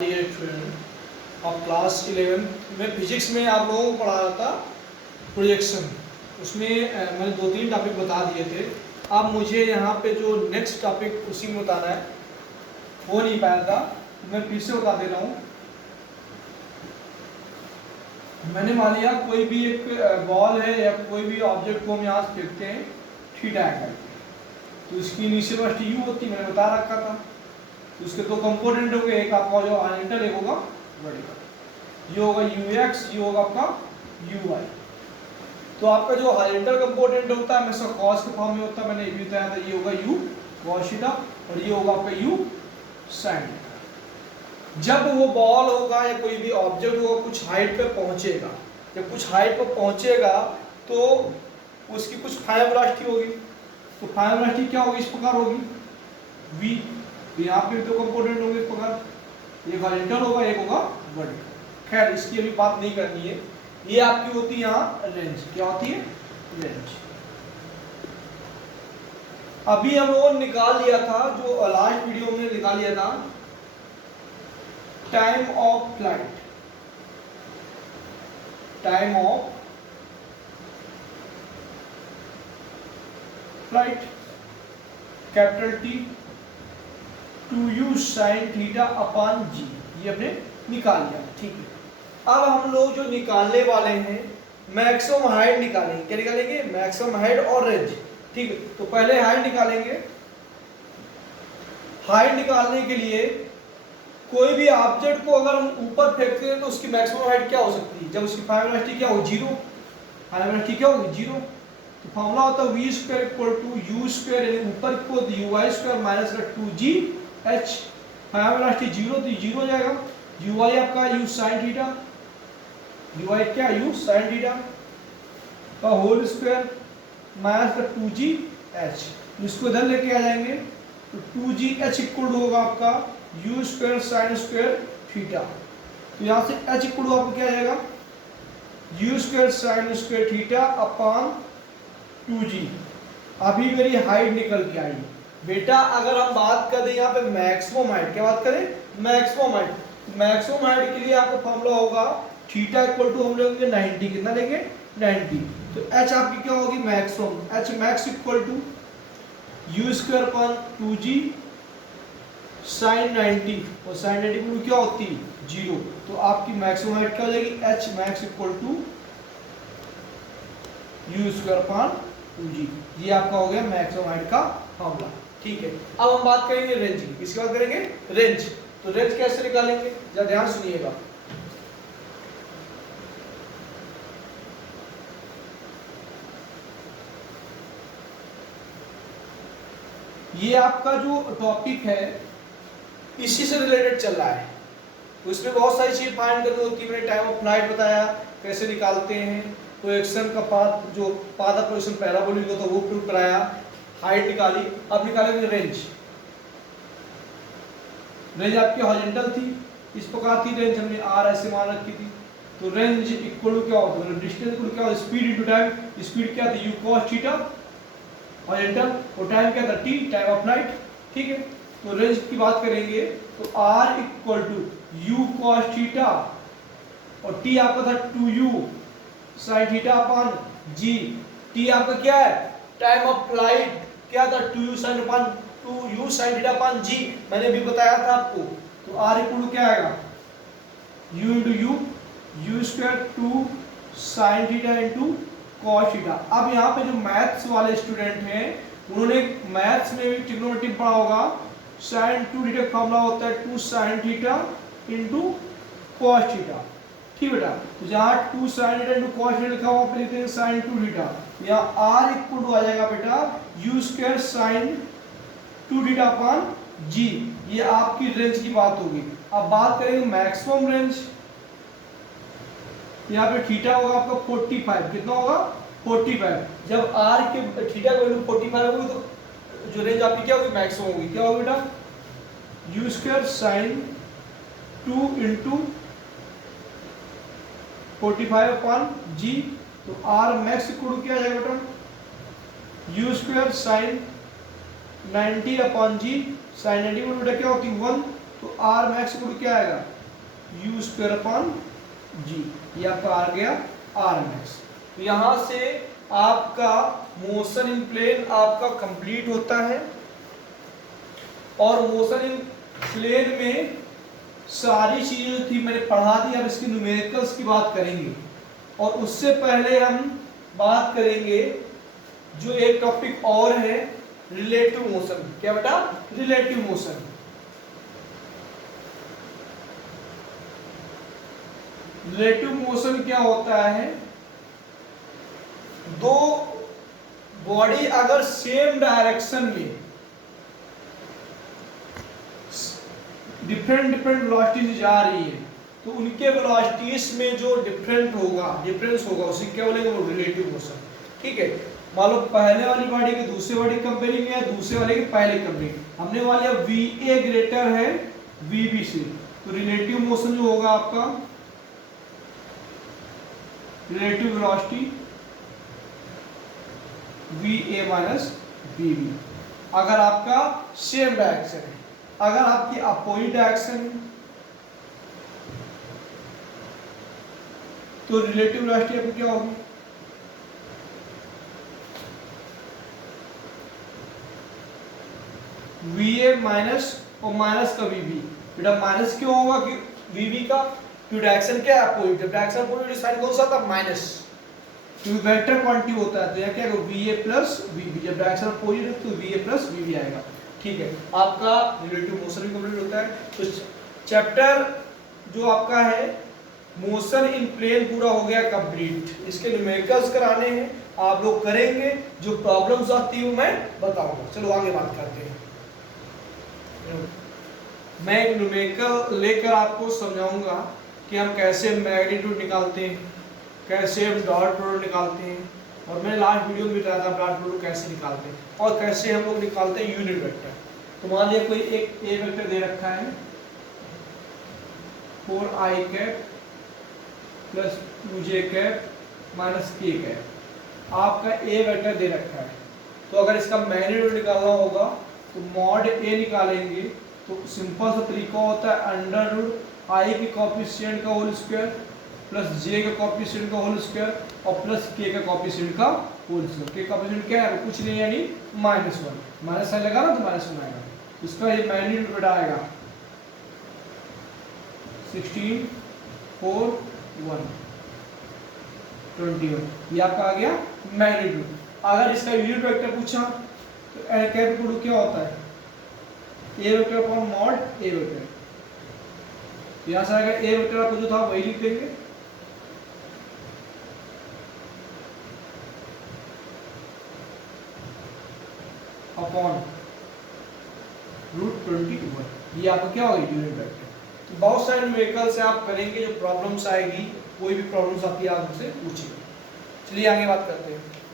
Student और class 11 में physics में आप लोगों को पढ़ा था प्रोजेक्शन। उसमें मैंने 2-3 टॉपिक बता दिए थे। अब मुझे यहाँ पे जो नेक्स्ट टॉपिक उसी में बताना है, हो नहीं पाया था, मैं फिर से बता दे रहा हूँ। मैंने मान लिया कोई भी एक बॉल है या कोई भी ऑब्जेक्ट को हम यहाँ से फेंकते हैं थीटा एंगल, तो इसकी इनिशियल वेलोसिटी u होती है, मैंने बता रखा था। तो उसके दो कंपोनेंट हो गए, एक आपका जो हॉरिजॉन्टल, एक होगा वर्टिकल। ये होगा ux, ये होगा आपका uy। तो आपका जो हॉरिजॉन्टल कंपोनेंट होता है हमेशा cos के फॉर्म में होता है, मैंने ये भी बताया था। ये होगा u cos थीटा और ये होगा आपका u sin थीटा। जब वो बॉल होगा या कोई भी ऑब्जेक्ट होगा कुछ हाइट पे पहुंचेगा, जब कुछ हाइट पे पहुंचेगा तो उसकी कुछ फाइनल वेलोसिटी होगी। तो फाइनल वेलोसिटी क्या होगी? इस प्रकार होगी v। तो यहाँ पे दो कंपोनेंट होंगे इस प्रकार, एक हॉरिजॉन्टल होगा, एक होगा वर्टिकल। खैर इसकी अभी बात नहीं करनी है। ये आपकी होती है यहाँ रेंज। क्या होती है? रेंज। अभी हम लोगों ने निकाल लिया था, जो लास्ट वीडियो में निकाल लिया था, time of flight. Time of flight capital T 2u sin theta upon g, ये हमने निकाल लिया। ठीक है, अब हम लोग जो निकालने वाले हैं मैक्सिमम हाइट निकालेंगे। क्या निकालेंगे? मैक्सिमम हाइट और रेंज। ठीक है, तो पहले हाइट निकालेंगे। हाइट निकालने के लिए कोई भी ऑब्जेक्ट को अगर हम ऊपर फेंकते हैं तो उसकी मैक्सिमम हाइट क्या हो सकती है? जब उसकी फाइनल वेलोसिटी क्या हो? 0। फाइनल वेलोसिटी क्या होगी? 0। तो फॉर्मूला होता है v square equal to u square, यानी ऊपर को uy स्क्वायर माइनस का 2gh। फाइनल वेलोसिटी 0 तो 0 हो जाएगा। uy आपका u sin थीटा, uy क्या? u sin थीटा का होल स्क्वायर माइनस का 2gh। इसको इधर लेके आ जाएंगे तो 2gh इक्वल होगा आपका u square sin square theta. तो यहाँ से h इक्वल आपको क्या आ जाएगा? u square sin square theta upon 2g। अभी मेरी हाइट निकल के आई बेटा। अगर हम बात करें यहाँ पे मैक्सिमम हाइट, क्या बात करें? Maximum height. मैक्सिमम हाइट के लिए आपका फॉर्मूला होगा थीटा इक्वल टू हम लेंगे 90। कितना लेंगे? 90। तो h आपकी क्या होगी? Maximum. h max equal to u square upon 2g sin 90, और sin 90 की क्या होती है? 0। तो आपकी मैक्सिमम हाइट क्या हो जाएगी? h max equal to u square upon 2g। ये आपका हो गया मैक्सिमम हाइट का फॉर्मूला। ठीक है, अब हम बात करेंगे रेंज की। किसकी बात करेंगे? रेंज। तो रेंज कैसे निकालेंगे? जरा ध्यान सुनिएगा। ये आपका जो टॉपिक है इसी से रिलेटेड चल रहा है। उसमें बहुत सारी चीज फाइंड करनी होती है। मैंने टाइम ऑफ फ्लाइट बताया कैसे निकालते हैं, प्रोजेक्शन का पाथ, जो पाथ ऑफ प्रोजेक्शन पैराबोलिक होता है वो प्रूव कराया, हाइट निकाली। अब निकालेंगे रेंज। रेंज आपकी हॉरिजॉन्टल थी, इस प्रकार थी रेंज, हमने r ऐसे मान रखी थी। तो रेंज इक्वल टू क्या होता है? डिस्टेंस इक्वल क्या होता है? Speed into time. स्पीड क्या थी? u cos थीटा हॉरिजॉन्टल, और टाइम क्या था? t, time of flight. ठीक है, तो रेंज की बात करेंगे तो r equal to u cos theta और t आपका था 2u sin theta upon g। t आपका क्या है? Time of flight. क्या था? 2u sin theta upon g, मैंने भी बताया था आपको। तो r इक्वल टू क्या आएगा? u into u square 2 sin theta into cos theta. अब यहाँ पे जो मैथ्स वाले स्टूडेंट हैं उन्होंने मैथ्स में भी ट्रिग्नोमेट्री पढ़ा होगा। sin 2 थीटा का फॉर्मूला होता है 2 sin theta into cos theta. ठीक बेटा, तो जहाँ 2 sin theta into cos theta लिखा हुआ पे लिखते हैं sin 2 थीटा। यहाँ r इक्वल टू आ जाएगा बेटा u square sin 2 theta upon g। ये आपकी रेंज की बात होगी। अब बात करेंगे मैक्सिमम रेंज। यहाँ पे थीटा होगा आपका 45। कितना होगा? 45। जब r के थीटा का वैल्यू 45 होगी तो जो रेंज आपकी क्या होगी? मैक्सिमम होगी। क्या होगी बेटा? u square sin 2 into 45 upon g। तो r मैक्स इक्वल क्या आ जाएगा बेटा? u square sin 90 upon g। sin 90 बेटा क्या होती है? 1। तो आर मैक्स इक्वल क्या आएगा, यू स्क्वायर अपॉन जी, ये आपका आ गया आर मैक्स। तो यहाँ से आपका मोशन इन प्लेन आपका कंप्लीट होता है, और मोशन इन प्लेन में सारी चीजें जो थी मैंने पढ़ा दी। अब इसकी न्यूमेरिकल्स की बात करेंगे, और उससे पहले हम बात करेंगे जो एक टॉपिक और है, रिलेटिव मोशन। क्या बेटा, रिलेटिव मोशन। रिलेटिव मोशन क्या होता है, दो बॉडी अगर सेम डायरेक्शन में डिफरेंट वेलोसिटी से जा रही है, तो उनके वेलोसिटीज में जो डिफरेंस होगा उसे क्या बोलेंगे, वो रिलेटिव मोशन। ठीक है, मान लो पहले वाली बॉडी के दूसरे बॉडी कंपेयरिंग या दूसरे वाले के पहले कंपेयरिंग, हमने मान लिया VA ग्रेटर है VB से, तो रिलेटिव मोशन जो होगा आपका, relative velocity VA minus VB, अगर आपका सेम डायरेक्शन है। अगर आपकी अपोजिट डायरेक्शन है तो रिलेटिव वेलोसिटी आपकी क्या होगी, VA माइनस और माइनस का VB। बेटा माइनस क्यों होगा कि VB का, क्योंकि डायरेक्शन क्या है, अपोजिट। जब डायरेक्शन अपोजिट साइन कौन सा था, माइनस, क्योंकि वेक्टर क्वांटिटी होता है, तो यह क्या होगा, VA प्लस VB। जब डायरेक्शन अपोजिट है तो VA प्लस VB आएगा। ठीक है, आपका रिलेटिव मोशन भी कंप्लीट होता है। तो चैप्टर जो आपका है मोशन इन प्लेन पूरा हो गया कंप्लीट। इसके न्यूमेरिकल्स कराने हैं, आप लोग करेंगे, जो प्रॉब्लम्स आती है मैं बताऊंगा। चलो आगे बात करते हैं। मैं एक न्यूमेरिकल लेकर आपको समझाऊंगा कि हम कैसे मैग्नीट्यूड निकालते हैं, कैसे हम डॉट प्रोडक्ट निकालते हैं, और मैंने लास्ट वीडियो में बताया था डॉट प्रोडक्ट कैसे निकालते हैं, और कैसे हम लोग निकालते हैं यूनिट वेक्टर। तो मान लिया कोई एक ए वेक्टर दे रखा है 4i cap plus 2j cap minus k cap, आपका ए वेक्टर दे रखा है। तो अगर इसका मैग्नीट्यूड निकालना होगा तो मॉड ए निकालेंगे, तो सिंपल सा तरीका होता है अंडर रूट आई के कॉफिशिएंट का होल स्क्वायर प्लस जे का कॉफिशिएंट का होल स्क्वायर और प्लस के का कॉफिशिएंट का होल स्क्वायर। के कॉफिशिएंट क्या है, कुछ नहीं यानी -1, माइनस साइन लगा ना तो -1 आएगा। इसका ये मैग्नीट्यूड बेटा आएगा 16 4 1 21, ये आपका आ गया मैग्नीट्यूड। अगर इसका यूनिट वेक्टर पूछा तो कैपिटल क्या होता है, ए वेक्टर अपॉन मॉड ए वेक्टर। यहां से आएगा ए वेक्टर आपको जो था वही लिख देंगे, अपॉन √21, ये आपका क्या होगा यूनिट वेक्टर। तो बहुत सारे न्यूमेरिकल से आप करेंगे, जो प्रॉब्लम्स आएगी, कोई भी प्रॉब्लम्स आपकी आप मुझसे पूछिए। चलिए आगे बात करते हैं।